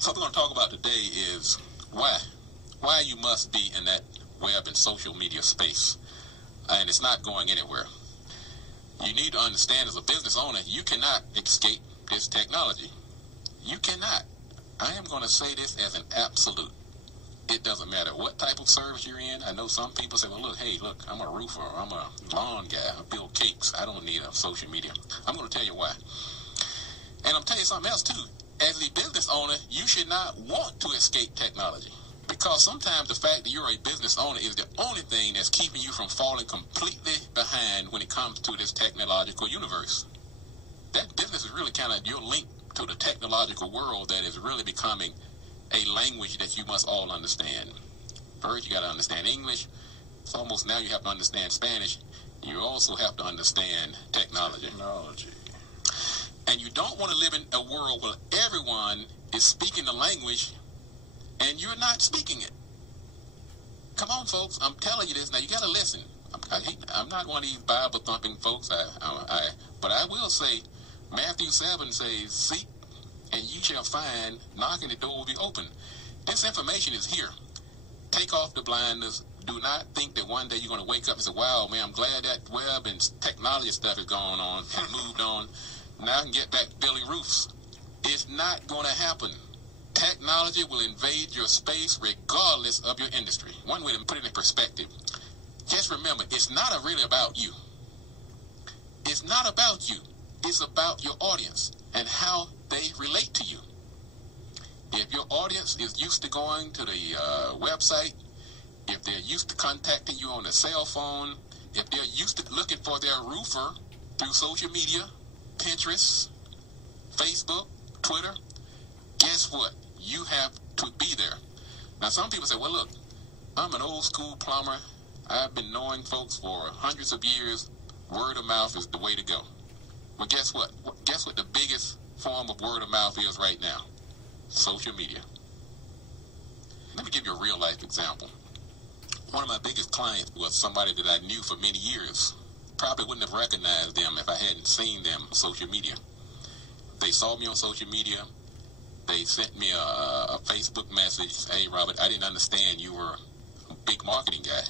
So what we're going to talk about today is why you must be in that web and social media space. And it's not going anywhere. You need to understand, as a business owner, you cannot escape this technology. You cannot. I am going to say this as an absolute. It doesn't matter what type of service you're in. I know some people say, well, look, I'm a roofer, or I'm a lawn guy, I build cakes. I don't need a social media. I'm going to tell you why. And I'm telling you something else, too. As a business owner, you should not want to escape technology. Because sometimes the fact that you're a business owner is the only thing that's keeping you from falling completely behind when it comes to this technological universe. That business is really kind of your link to the technological world that is really becoming a language that you must all understand. First, you got to understand English. It's almost now you have to understand Spanish. You also have to understand technology. And you don't want to live in a world where everyone is speaking the language and you're not speaking it. Come on, folks. I'm telling you this. Now, you got to listen. I'm not one of these Bible-thumping folks, but I will say, Matthew 7 says, seek and you shall find, knock and the door will be open. This information is here. Take off the blinders. Do not think that one day you're going to wake up and say, wow, man, I'm glad that web and technology stuff is going on and moved on. Now I can get back building roofs. It's not going to happen. Technology will invade your space regardless of your industry. One way to put it in perspective, just remember, it's not really about you. It's not about you. It's about your audience and how they relate to you. If your audience is used to going to the website, if they're used to contacting you on the cell phone, if they're used to looking for their roofer through social media, Pinterest, Facebook, Twitter, guess what? You have to be there. Now, some people say, well, look, I'm an old school plumber. I've been knowing folks for hundreds of years. Word of mouth is the way to go. Well, guess what? Guess what the biggest form of word of mouth is right now? Social media. Let me give you a real life example. One of my biggest clients was somebody that I knew for many years. Probably wouldn't have recognized them if I hadn't seen them on social media. They saw me on social media. They sent me a Facebook message. Hey, Robert, I didn't understand you were a big marketing guy.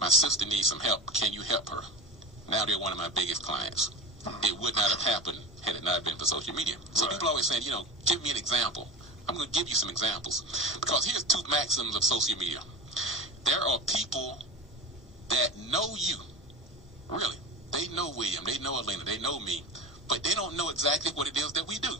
My sister needs some help. Can you help her? Now they're one of my biggest clients. It would not have happened had it not been for social media. So people always saying, give me an example. I'm going to give you some examples. Because here's two maxims of social media. There are people that know you. Really. They know William. They know Elena. They know me. But they don't know exactly what it is that we do.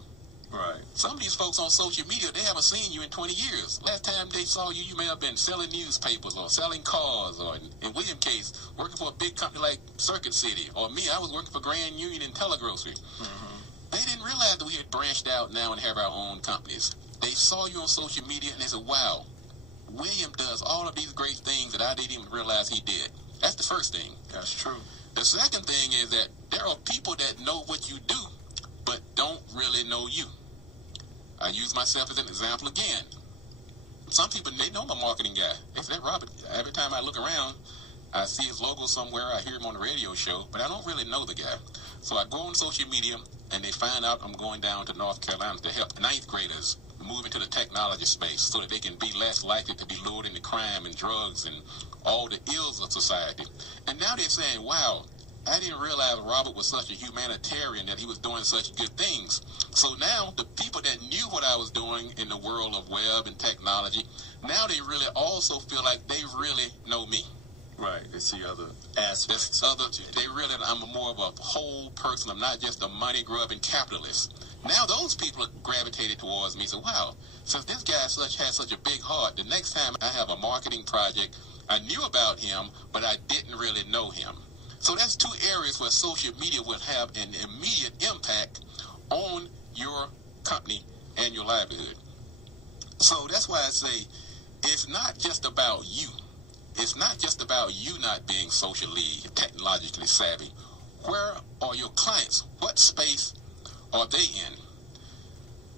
Right. Some of these folks on social media, they haven't seen you in 20 years. Last time they saw you, you may have been selling newspapers or selling cars, or in William's case, working for a big company like Circuit City. Or me, I was working for Grand Union and Telegrocery. Mm-hmm. They didn't realize that we had branched out now and have our own companies. They saw you on social media and they said, wow, William does all of these great things that I didn't even realize he did. That's the first thing. That's true. The second thing is that there are people that know what you do, but don't really know you. I use myself as an example again. Some people, they know my marketing guy. They say, Robert, every time I look around, I see his logo somewhere, I hear him on the radio show, but I don't really know the guy. So I go on social media, and they find out I'm going down to North Carolina to help ninth graders move into the technology space so that they can be less likely to be lured into crime and drugs and all the ills of society. And now they're saying, wow, I didn't realize Robert was such a humanitarian, that he was doing such good things. So now the people that knew what I was doing in the world of web and technology, now they really also feel like they really know me. Right. They see other aspects. I'm more of a whole person. I'm not just a money-grubbing capitalist. Now those people are gravitated towards me and say, wow, since this guy has such a big heart, the next time I have a marketing project, I knew about him, but I didn't really know him. So that's two areas where social media will have an immediate impact on your company and your livelihood. So that's why I say it's not just about you. It's not just about you not being socially, technologically savvy. Where are your clients? What space are they in?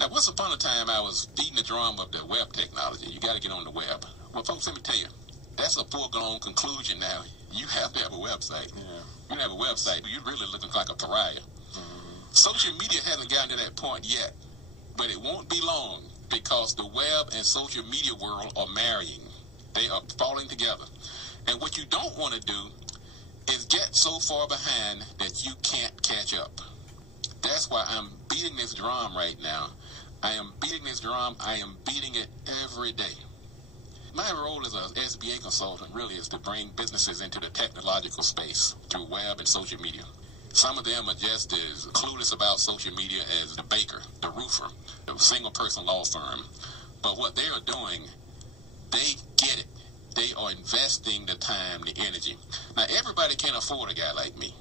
Now, once upon a time, I was beating the drum of the web technology. You got to get on the web. Well, folks, let me tell you, that's a foregone conclusion now. You have to have a website. Yeah. You don't have a website, you're really looking like a pariah. Mm-hmm. Social media hasn't gotten to that point yet, but it won't be long because the web and social media world are marrying. They are falling together. And what you don't want to do is get so far behind that you can't catch up. That's why I'm beating this drum right now. I am beating this drum. I am beating it every day. My role as an SBA consultant really is to bring businesses into the technological space through web and social media. Some of them are just as clueless about social media as the baker, the roofer, the single-person law firm. But what they are doing, they get it. They are investing the time, the energy. Now, everybody can't afford a guy like me.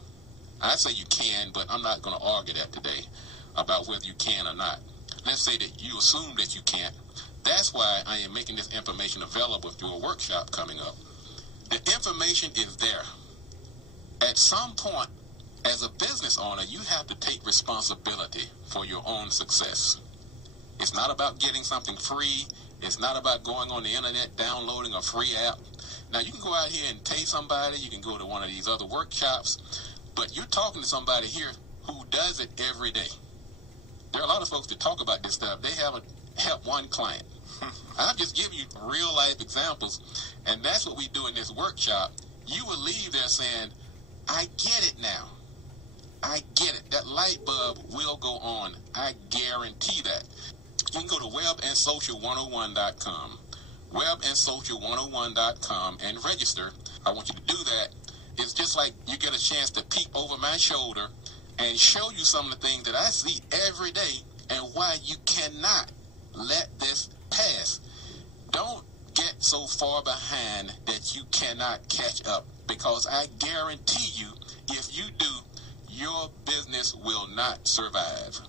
I say you can, but I'm not going to argue that today about whether you can or not. Let's say that you assume that you can't. That's why I am making this information available through a workshop coming up. The information is there. At some point, as a business owner, you have to take responsibility for your own success. It's not about getting something free. It's not about going on the internet, downloading a free app. Now, you can go out here and pay somebody. You can go to one of these other workshops. But you're talking to somebody here who does it every day. There are a lot of folks that talk about this stuff. They haven't helped one client. I'll just give you real-life examples, and that's what we do in this workshop. You will leave there saying, I get it now. I get it. That light bulb will go on. I guarantee that. You can go to webandsocial101.com, webandsocial101.com, and register. I want you to do that. It's just like you get a chance to peek over my shoulder and show you some of the things that I see every day and why you cannot let this pass. Don't get so far behind that you cannot catch up, because I guarantee you, if you do, your business will not survive.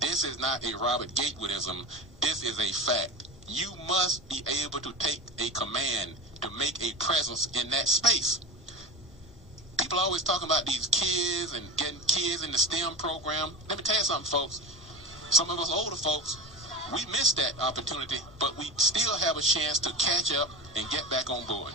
This is not a Robert Gatewoodism. This is a fact. You must be able to take a command to make a presence in that space. People are always talking about these kids and getting kids in the STEM program. Let me tell you something, folks. Some of us older folks, we missed that opportunity, but we still have a chance to catch up and get back on board.